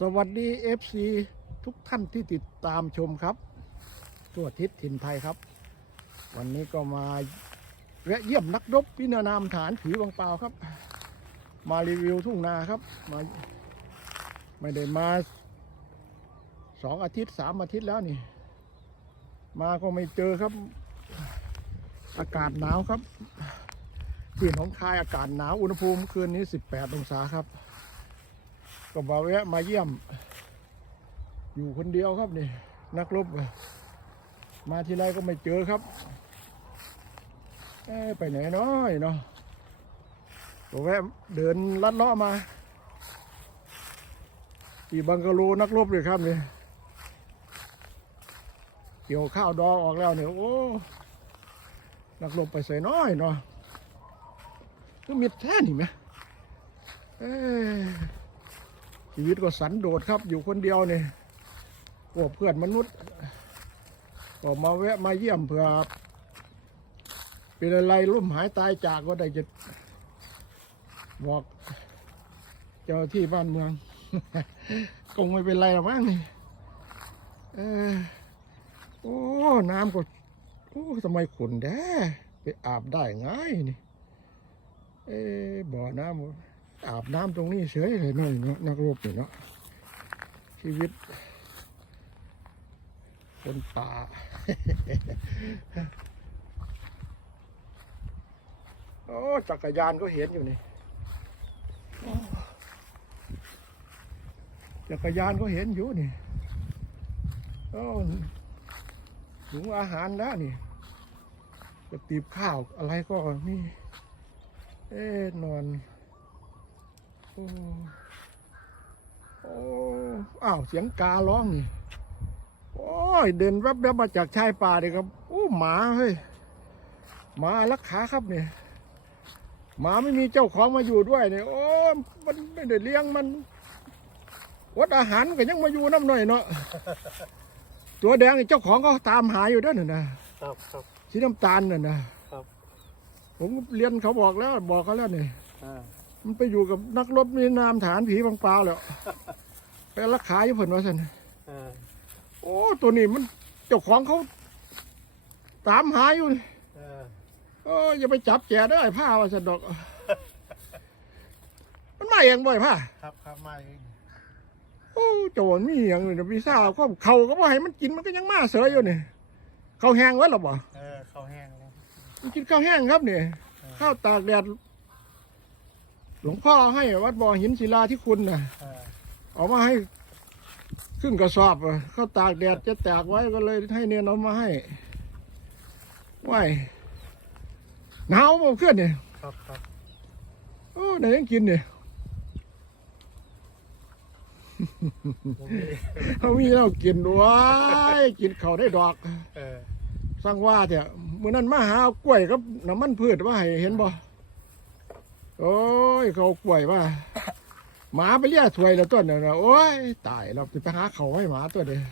สวัสดี FC ทุกท่านที่ติดตามชมครับ ทั่วทิศถิ่นไทยครับ วันนี้ก็มาแวะเยี่ยมนักรบพินานามฐานผีบางเปล่าครับ มารีวิวทุ่งนาครับมาไม่ได้มาสองอาทิตย์สามอาทิตย์แล้วนี่ มาก็ไม่เจอครับ อากาศหนาวครับที่หนองคายอากาศหนาวอุณหภูมิคืนนี้ 18 องศาครับ ก็มาแวะมาเยี่ยม อยู่คนเดียวครับนี่ นักรบมาทีไรก็ไม่เจอครับไปไหนน้อยเนาะก็แวะเดินลัดเลาะมาที่บังกะโลนักรบเลยครับนี่เกี่ยวข้าวดอออกแล้วเนี่ยโอ้นักรบไปใส่น้อยเนาะก็มิดแท้นี่ไหมเอ้ ชีวิตก็สันโดษครับ อยู่คนเดียวเนี่ยพวกเพื่อนมนุษย์ ก็มาแวะมาเยี่ยมเผื่อเป็นอะไรล่มหายตายจากก็ได้จะบอก เจ้าที่บ้านเมือง คงไม่เป็นไรหรอกมั้งนี่เออโอ้ น้ำก็ โอ้ทำไมขุ่นแด้ไปอาบได้ง่ายนี่ เอ๊ะบ่อน้ำ อาบน้ำตรงนี้เฉยเลยเนาะเนาะนักรบเนี่เนาะชีวิตคนป่าโอ้จักรยานก็เห็นอยู่นี่จักรยานก็เห็นอยู่นี่โอ้ถุงอาหารแล้วนี่กระติบข้าวอะไรก็มีเอ๊นอน โอ้โอ้อ้าวเสียงการ้องนี่โอ้ยเดินแวบๆมาจากชายป่าเลยครับโอ้หมาเฮ้ยหมาลักขาครับเนี่ยหมาไม่มีเจ้าของมาอยู่ด้วยเนี่ยโอ้มันไม่ได้เลี้ยงมันวัดอาหารก็ยังมาอยู่น้ำหน่อยเนาะตัวแดงนี่เจ้าของเขาตามหาอยู่ด้วยน่ะนะครับครับสีน้ำตาลน่ะนะครับผมเรียนเขาบอกแล้วบอกเขาแล้วเนี่ยอ่า มันไปอยู่กับนักรบมีนามฐานผีบางเปล่าแล้วไปรักขายอยู่เพิ่นว่าสันอ่าโอ้ตัวนี้มันเจ้าของเขาตามหาอยู่นี่อ่าเอออย่าไปจับแกได้ผ้าว่าสันดอก มันมาเองบ่อยผ้าครับครับมาเองโอ้โจรมีอย่างอื่นพี่สาวเขาเขาก็บ่ให้มันกินมันก็ยังมาเสยอยู่นี่ข้าวแห้งไว้หรอบ่เออเขาแห้งแล้วมันกินข้าวแห้งครับเนี่ยข้าวตากแดด หลวงพ่อให้วัดบ่อหินศิลาที่คุณน่ะอ่าเอามาให้ขึ้นกระสอบอะเขาตากแดดจะแตกไว้ก็เลยให้เนียนเอามาให้ไว้หนาวบ่เพื่อนเนี่ยครับครับโอ้ไหนยังกินเนี่ย ผมมีเขามีเรากินด้วยกินเขาวได้ดอก เออสั่งว่าเถอะมื่อนั้นมาหาเอากล้วยกับน้ำมันพืชว่าให้เห็นบ่ โอ้ยเขาเอากล้วยว่าหมาไปเลี้ยถวยแล้วต้นน่ะนะโอ้ยตายเราจะไปหาเขาวให้หมาตัวเดียว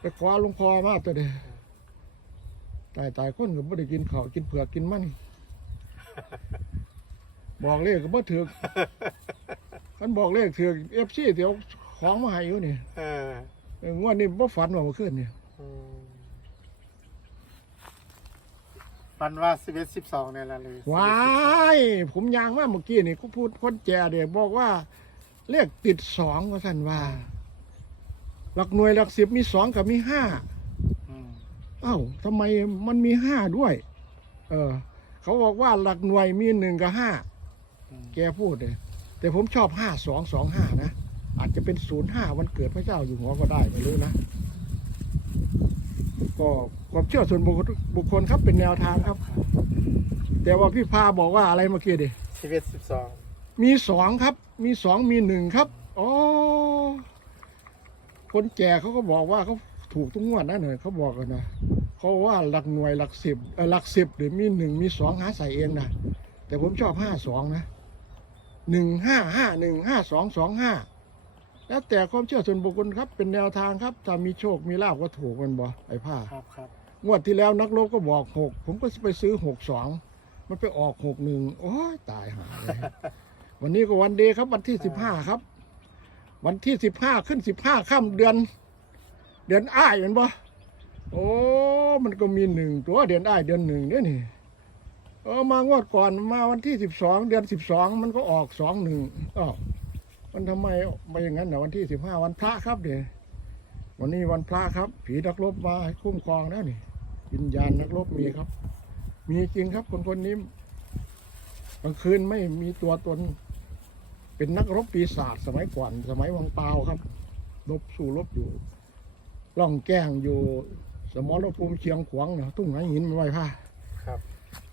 ไปคว้าหลวงพ่อมาตัวเดียวตายตายคนก็ไม่ได้กินข้าวกินเผือกกินมันบอกเลขก็บ่ถือคันบอกเลขถือเอฟซีเดี๋ยวของมาให้อยู่นี่เออเอองวดนี้บ่ฝันว่าเมื่อคืนนี่ อืม ปันว่าสิบเอ็ดสิบสองเนี่ยละเลยว้ายผมยางมาเมื่อกี้นี่เขาพูดคนแจเด็กบอกว่า เลขติดสองว่าท่านว่า หลักหน่วยหลักสิบมีสองกับมีห้าอืมเอ้าทำไมมันมีห้าด้วย เออ เขาบอกว่าหลักหน่วยมีหนึ่งกับห้า อืมแกพูดเลยแต่ผมชอบห้าสองสองห้านะ อาจจะเป็นศูนย์ห้าวันเกิดพระเจ้าอยู่หัวก็ได้ไม่รู้นะ ก็ ความเชื่อส่วนบุคคลบุคคลครับเป็นแนวทางครับ แต่ว่าพี่พาบอกว่าอะไรเมื่อกี้ดิสิบเอ็ดสิบสองมีสองครับ มีสองมีหนึ่งครับอ๋อคนแก่เขาก็บอกว่าเขาถูกทุกงวดนะเนี่ยเขาบอกกันนะเขาว่าหลักหน่วยหลักสิบเอ่อหลักสิบหรือมีหนึ่งมีสองหาใส่เองนะแต่ผมชอบห้าสองนะหนึ่งห้าห้าหนึ่งห้าสองสองห้าแล้วแต่ความเชื่อส่วนบุคคลครับเป็นแนวทางครับถ้ามีโชคมีลาภก็ถูกมันบ่ไอ้ผ้าครับครับ งวดที่แล้วนักรบก็บอกหกผมก็ไปซื้อหกสองมันไปออกหกหนึ่งโอ้ยตายหาเลยวันนี้ก็วันดีครับ วันที่สิบห้าครับ วันที่สิบห้าขึ้นสิบห้าค่ำเดือน เดือนอ้ายเห็นปะโอ้มันก็มีหนึ่งตัวเดือนอ้ายเดือนหนึ่งเนี่ยนี่เออมางวดก่อนมาวันที่สิบสองเดือนสิบสองมันก็ออกสองหนึ่งอ้าวมันทำไมมาอย่างนั้นนะวันที่สิบห้าวันพระครับเดี๋ยว วันนี้วันพระครับ ผีนักรบมาให้คุ้มครองแล้วนี่วิญญาณนักรบมีครับ มีจริงครับคนคนนี้กลางคืนไม่มีตัวตน เป็นนักรบปีศาจสมัยก่อน สมัยวังเปาครับรบสู้รบอยู่ล่องแก้งอยู่สมรภูมิเชียงขวางเนาะตุ้งไหหินไม่ไหวผ้าครับ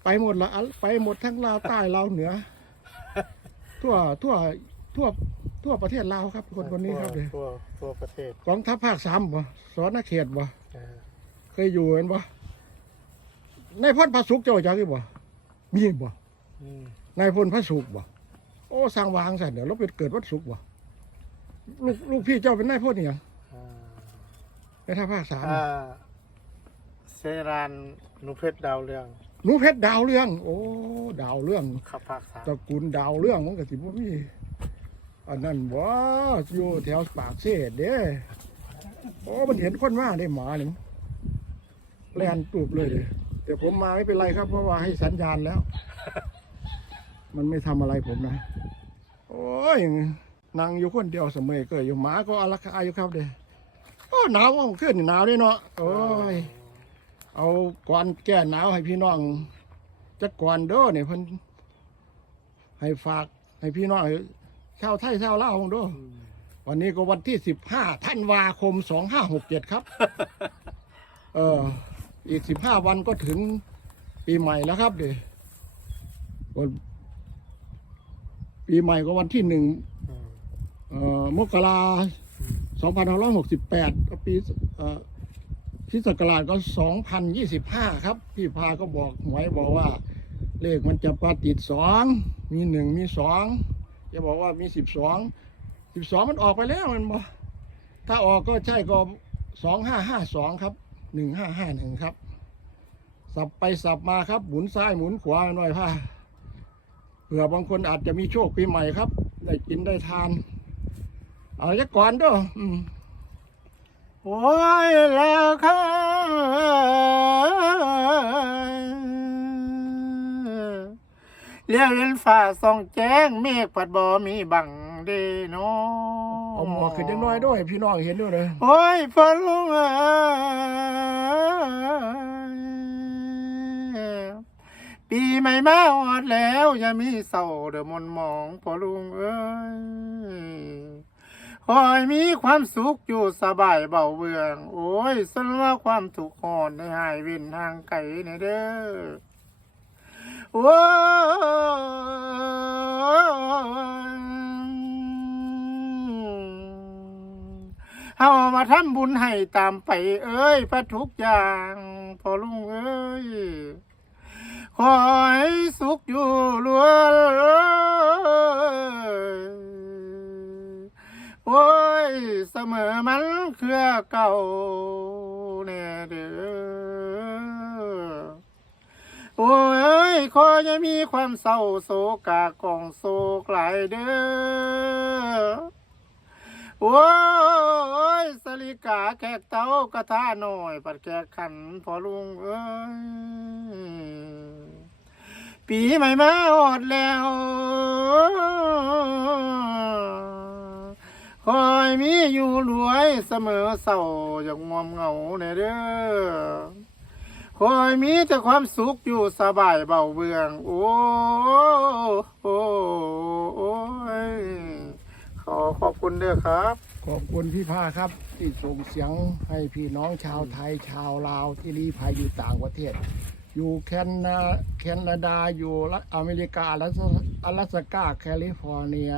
ไปหมดละอันไปหมดทั้งลาวใต้ลาวเหนือ ทั่วทั่วทั่ว ทั่วประเทศลาวครับคนคนนี้ครับเลยทั่วทั่วประเทศกองทัพภาคสามบ่สอนเขตบ่เออเคยอยู่เห็นบ่ในายพลพระสุกเจ้าจักอยู่บ่มีบ่อืมนายพลพระสุกบ่โอ้สร้างวางสันเดี๋ยวเราเป็นเกิดวัดสุกบ่ลูกลูกพี่เจ้าเป็นนายพลนี่หยังอ่าในท่าภาคสามอ่าเซรานนุเพชรดาวเรืองหนูเพชรดาวเรื่อง โอ้ ดาวเรื่องขับภาคสามตระกูลดาวเรื่องมันก็สิบ่มี อันนั้นบ่อยู่แถวปากเสดเด้โอ้มันเห็นคนมาได้หมาหนี่งแลนตูบเลยเด้แต่ผมมาไม่เป็นไรครับ เพราะว่าให้สัญญาณแล้ว มันไม่ทำอะไรผมนะ โอ้ยนั่งอยู่คนเดียวเสมอเกิดอยู่หมาก็อารักขาอยู่ครับเด้โอ้หนาวอะขึ้นหนาวด้วยเนาะโอ้ยเอาก่อนแก้หนาวให้พี่น้องจักก่อนเด้อเนี่ยพิ่นให้ฝากให้พี่น้อง ชาวไทยชาวลาวของเด้ออืมวันนี้ก็วันที่สิบห้าธันวาคมสองห้าหกเจ็ดครับ เออ อีกสิบห้าวันก็ถึงปีใหม่แล้วครับเดี๋ยววันปีใหม่ก็วันที่หนึ่งอืมเอ่อมกราสองพันห้าร้อยหกสิบแปดปีเอ่อคริสต์ศักราชก็สองพันยี่สิบห้าครับ พี่พาก็บอกหวยบอกว่า เลขมันจะประติดสองมีหนึ่งมีสอง จะบอกว่ามีสิบสองสิบสองมันออกไปแล้วมันบอกถ้าออกก็ใช่ก็สองห้าห้าสองครับหนึ่งห้าห้าหนึ่งครับ สับไปสับมาครับหมุนซ้ายหมุนขวาหน่อยพ่าเผื่อบางคนอาจจะมีโชคปีใหม่ครับ ได้กินได้ทาน เอาจะก่อนด้วยโอ้ยแล้วค่ะ เลี้ยวเล่นฝ่าส่องแจ้งเมฆปัดบ่มีบังเดโนเอาหมวกขึ้นยังน้อยด้วยพี่น้องเห็นด้วยเลยโอ้ยพ่อลุงเอ้ยปีใหม่มาออดแล้วอย่ามีเศร้าเดือมนหมองพ่อลุงเอ้ยคอยมีความสุขอยู่สบายเบาเบือง โอ้ยสนว่าความถูกข์หอนได้หายเวินทางไกลในเด้อ โอ้เฮามาทำบุญให้ตามไป เอ้ยพระทุกอย่างพอลุงเอ้ย ขอให้สุขอยู่ล้วนโอ้ย เสมอมันเครือเก่าแน่เด้อโอ้ย ขออย่ามีความเศร้าโศกากองโศกหลายเด้อโอ้ยสลิกาแขกเต้ากระทาหน่อย ปัดแขกขันพอลุงเอ้ยปีใหม่มาออดแล้วคอยมีอยู่รวยเสมอเศร้าอย่างงอมเหงาในเด้อ คอยมีแต่ความสุขอยู่สบายเบาเบือง โอ้โอ้โอ้ยขอขอบคุณเด้อครับ ขอบคุณพี่ภาครับ ที่ส่งเสียงให้พี่น้องชาวไทยชาวลาวที่รีภัยอยู่ต่างประเทศ อยู่แคนาแคนาดาอยู่อเมริกาอลาสอลาสกาแคลิฟอร์เนีย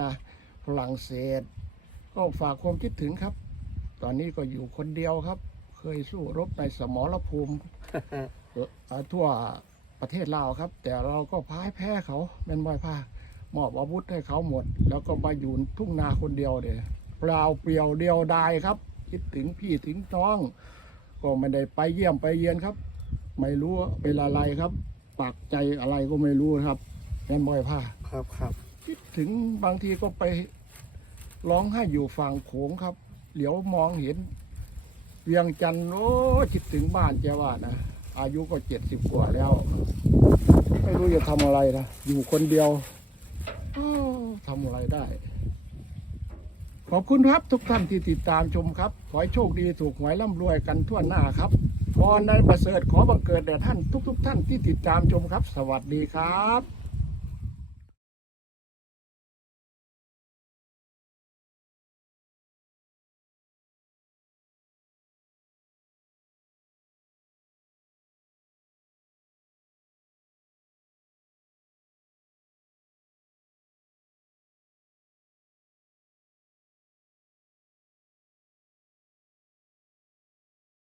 ฝรั่งเศส ก็ฝากความคิดถึงครับ ตอนนี้ก็อยู่คนเดียวครับ เคยสู้รบในสมรภูมิเอ่อทั่วประเทศลาวครับ แต่เราก็พ่ายแพ้เขาเป็นบ่อยผ้ามอบอาวุธให้เขาหมด แล้วก็มาอยู่ทุ่งนาคนเดียวเดียเปล่าเปลี่ยวเดียวดายครับ คิดถึงพี่ถึงน้อง ก็ไม่ได้ไปเยี่ยมไปเยียนครับ ไม่รู้ว่าเป็นอะไรครับปากใจอะไรก็ไม่รู้ครับเป็นบ่อยผ้าครับครับคิดถึงบางทีก็ไปร้องให้อยู่ฝั่งโขงครับ เหลียวมองเห็น เวียงจันทร์โอ้คิดถึงบ้านแกว่านะอายุก็เจ็ดสิบกว่าแล้ว ไม่รู้จะทำอะไรนะอยู่คนเดียวอ้าวทำอะไรได้ ขอบคุณครับทุกท่านที่ติดตามชมครับ ขอให้โชคดีถูกหวยร่ำรวยกันทั่วหน้าครับพรในประเสริฐขอบังเกิดแด่ท่านทุก ๆ ท่านที่ติดตามชมครับ สวัสดีครับ